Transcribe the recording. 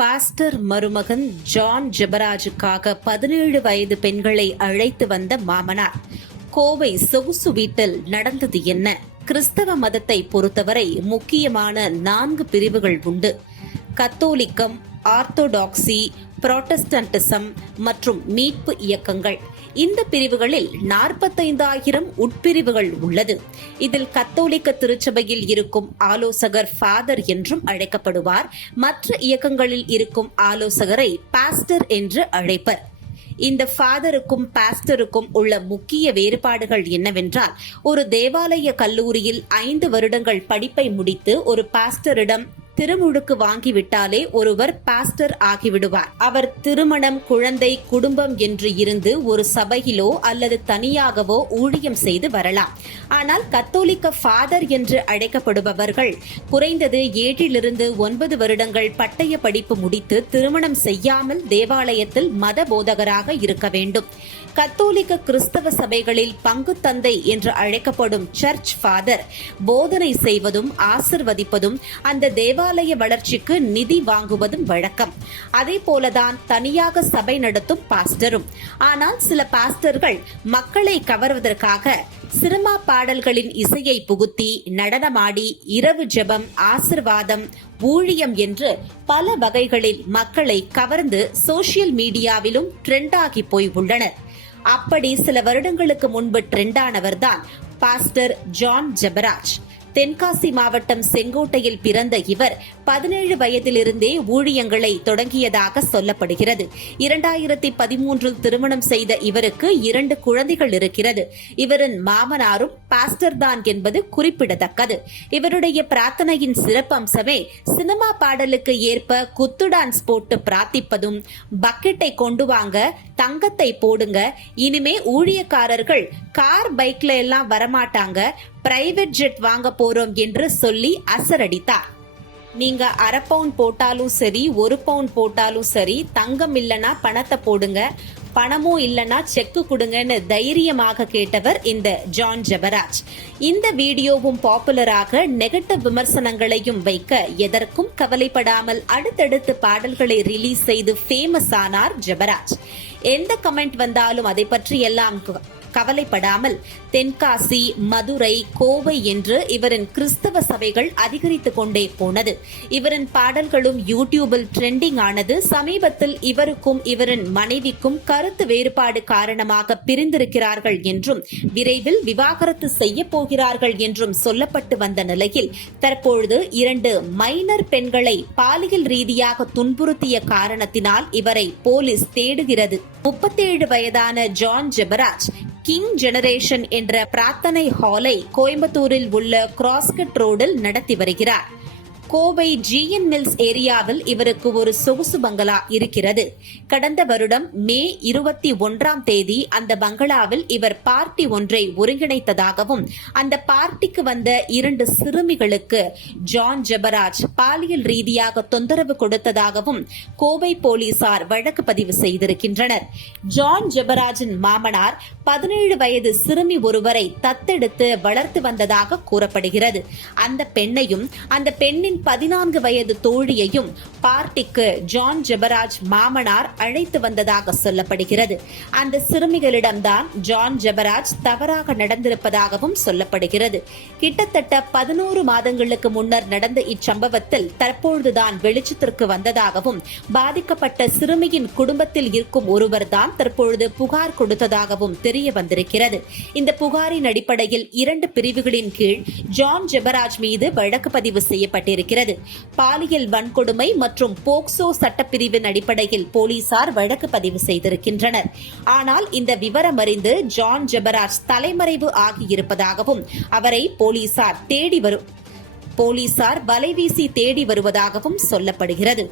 Pastor மருமகன் John ஜெபராஜுக்காக பதினேழு வயது பெண்களை அழைத்து வந்த மாமனார். கோவை சொகுசு வீட்டில் நடந்தது என்ன? கிறிஸ்தவ மதத்தை பொறுத்தவரை முக்கியமான நான்கு பிரிவுகள் உண்டு. கத்தோலிக்கம் ஆர்த்தோடாக்சி புரோட்டஸ்டன்டிசம் மற்றும் மீட்பு இயக்கங்கள். இந்த பிரிவுகளில் நாற்பத்தைந்தாயிரம் உட்பிரிவுகள் உள்ளது. இதில் கத்தோலிக்க திருச்சபையில் இருக்கும் ஆலோசகர் ஃபாதர் என்றும் அழைக்கப்படுவார். மற்ற இயக்கங்களில் இருக்கும் ஆலோசகரை பாஸ்டர் என்று அழைப்பர். இந்த ஃபாதருக்கும் பாஸ்டருக்கும் உள்ள முக்கிய வேறுபாடுகள் என்னவென்றால் ஒரு தேவாலய கல்லூரியில் ஐந்து வருடங்கள் படிப்பை முடித்து ஒரு பாஸ்டரிடம் திருமுழுக்கு வாங்கிவிட்டாலே ஒருவர் பாஸ்டர் ஆகிவிடுவார். அவர் திருமணம் குழந்தை குடும்பம் என்று இருந்து ஒரு சபையிலோ அல்லது தனியாகவோ ஊழியம் செய்து வரலாம். ஆனால் கத்தோலிக்க ஃபாதர் என்று அழைக்கப்படுபவர்கள் குறைந்தது ஏழிலிருந்து ஒன்பது வருடங்கள் பட்டய படிப்பு முடித்து திருமணம் செய்யாமல் தேவாலயத்தில் மத போதகராக இருக்க வேண்டும். கத்தோலிக்க கிறிஸ்தவ சபைகளில் பங்கு தந்தை என்று அழைக்கப்படும் சர்ச் ஃபாதர் போதனை செய்வதும் ஆசிர்வதிப்பதும் அந்த தேவ தேவாலய வளர்ச்சிக்கு நிதி வாங்குவதும் வழக்கம். அதே போலதான் தனியாக சபை நடத்தும் பாஸ்டரும். ஆனால் சில பாஸ்டர்கள் மக்களை கவர்வதற்காக சினிமா பாடல்களின் இசையை புகுத்தி நடனமாடி இரவு ஜெபம் ஆசிர்வாதம் ஊழியம் என்று பல வகைகளில் மக்களை கவர்ந்து சோசியல் மீடியாவிலும் ட்ரெண்டாகி போய் உள்ளனர். அப்படி சில வருடங்களுக்கு முன்பு ட்ரெண்டானவர்தான் பாஸ்டர் ஜான் ஜெபராஜ். தென்காசி மாவட்டம் செங்கோட்டையில் பிறந்த இவர் பதினேழு வயதிலிருந்தே ஊழியங்களை தொடங்கியதாக சொல்லப்படுகிறது. இரண்டாயிரத்தி பதிமூன்றில் திருமணம் செய்த இவருக்கு இரண்டு குழந்தைகள் இருக்கிறது. இவரின் மாமனாரும் பாஸ்டர் தான் என்பது குறிப்பிடத்தக்கது. இவருடைய பிரார்த்தனையின் சிறப்பம்சமே சினிமா பாடலுக்கு ஏற்ப குத்து டான்ஸ் போட்டு பிரார்த்திப்பதும் பக்கெட்டை கொண்டு வாங்க தங்கத்தை போடுங்க. இனிமே ஊழியக்காரர்கள் கார் பைக்ல எல்லாம் வரமாட்டாங்க. பிரைவேட் ஜெட் வாங்க போறோம் என்று சொல்லி அசரடித்தார் நீங்க அரை பவுன் போட்டாலும் சரி ஒரு பவுன் போட்டாலும் சரி தங்கம் இல்லனா பணத்தை போடுங்க. பணமும் இல்லனா செக்கு கொடுங்கன்னு தைரியமாக கேட்டவர் இந்த ஜான் ஜபராஜ். இந்த வீடியோவும் பாப்புலராக நெகட்டிவ் விமர்சனங்களையும் வைக்க எதற்கும் கவலைப்படாமல் அடுத்தடுத்து பாடல்களை ரிலீஸ் செய்து ஃபேமஸ் ஆனார் ஜெபராஜ். எந்த கமெண்ட் வந்தாலும் அதை பற்றி எல்லாம் கவலைப்படாமல் தென்காசி மதுரை கோவை என்று இவரின் கிறிஸ்தவ சபைகள் அதிகரித்துக் கொண்டே போனது. இவரின் பாடல்களும் யூடியூபில் ட்ரெண்டிங் ஆனது சமீபத்தில் இவருக்கும் இவரின் மனைவிக்கும் கருத்து வேறுபாடு காரணமாக பிரிந்திருக்கிறார்கள் என்றும் விரைவில் விவாகரத்து செய்ய போகிறார்கள் என்றும் சொல்லப்பட்டு வந்த நிலையில் தற்பொழுது இரண்டு மைனர் பெண்களை பாலியல் ரீதியாக துன்புறுத்திய காரணத்தினால் இவரை போலீஸ் தேடுகிறது. முப்பத்தேழு வயதான ஜான் ஜெபராஜ் கிங் ஜெனரேஷன் என்ற பிரார்த்தனை ஹாலை கோயம்புத்தூரில் உள்ள கிராஸ்கட் ரோடில் நடத்தி வருகிறார். கோவை ஜிஎன் மில்ஸ் ஏரியாவில் இவருக்கு ஒரு சொகுசு பங்களா இருக்கிறது. கடந்த வருடம் மே இருபத்தி ஒன்றாம் தேதி அந்த பங்களாவில் இவர் பார்ட்டி ஒன்றை ஒருங்கிணைத்ததாகவும் அந்த பார்ட்டிக்கு வந்த இரண்டு சிறுமிகளுக்கு ஜான் ஜெபராஜ் பாலியல் ரீதியாக தொந்தரவு கொடுத்ததாகவும் கோவை போலீசார் வழக்கு பதிவு செய்திருக்கின்றனர். ஜான் ஜெபராஜின் மாமனார் பதினேழு வயது சிறுமி ஒருவரை தத்தெடுத்து வளர்த்து வந்ததாக கூறப்படுகிறது. அந்த பெண்ணையும் அந்த பெண்ணின் பதினான்கு வயது தோழியையும் பார்ட்டிக்கு ஜான் ஜெபராஜ் மாமனார் அழைத்து வந்ததாக சொல்லப்படுகிறது. அந்த சிறுமிகளிடம்தான் ஜான் ஜெபராஜ் தவறாக நடந்திருப்பதாகவும் சொல்லப்படுகிறது. கிட்டத்தட்ட பதினோரு மாதங்களுக்கு முன்னர் நடந்த இச்சம்பவத்தில் தற்பொழுதுதான் வெளிச்சத்திற்கு வந்ததாகவும் பாதிக்கப்பட்ட சிறுமியின் குடும்பத்தில் இருக்கும் ஒருவர்தான் தற்பொழுது புகார் கொடுத்ததாகவும் தெரிய வந்திருக்கிறது. இந்த புகாரின் அடிப்படையில் இரண்டு பிரிவுகளின் கீழ் ஜான் ஜெபராஜ் மீது வழக்கு பதிவு செய்யப்பட்டிருக்கிறது. பாலியல் வன்கொடுமை மற்றும் போக்சோ சட்டப்பிரிவின் அடிப்படையில் போலீசார் வழக்கு பதிவு செய்திருக்கின்றனர். ஆனால் இந்த விவரம் அறிந்து ஜான் ஜெபராஜ் தலைமறைவு ஆகியிருப்பதாகவும் அவரை போலீசார் தேடி வரும் போலீசார் வலைவீசி தேடி வருவதாகவும் சொல்லப்படுகிறது.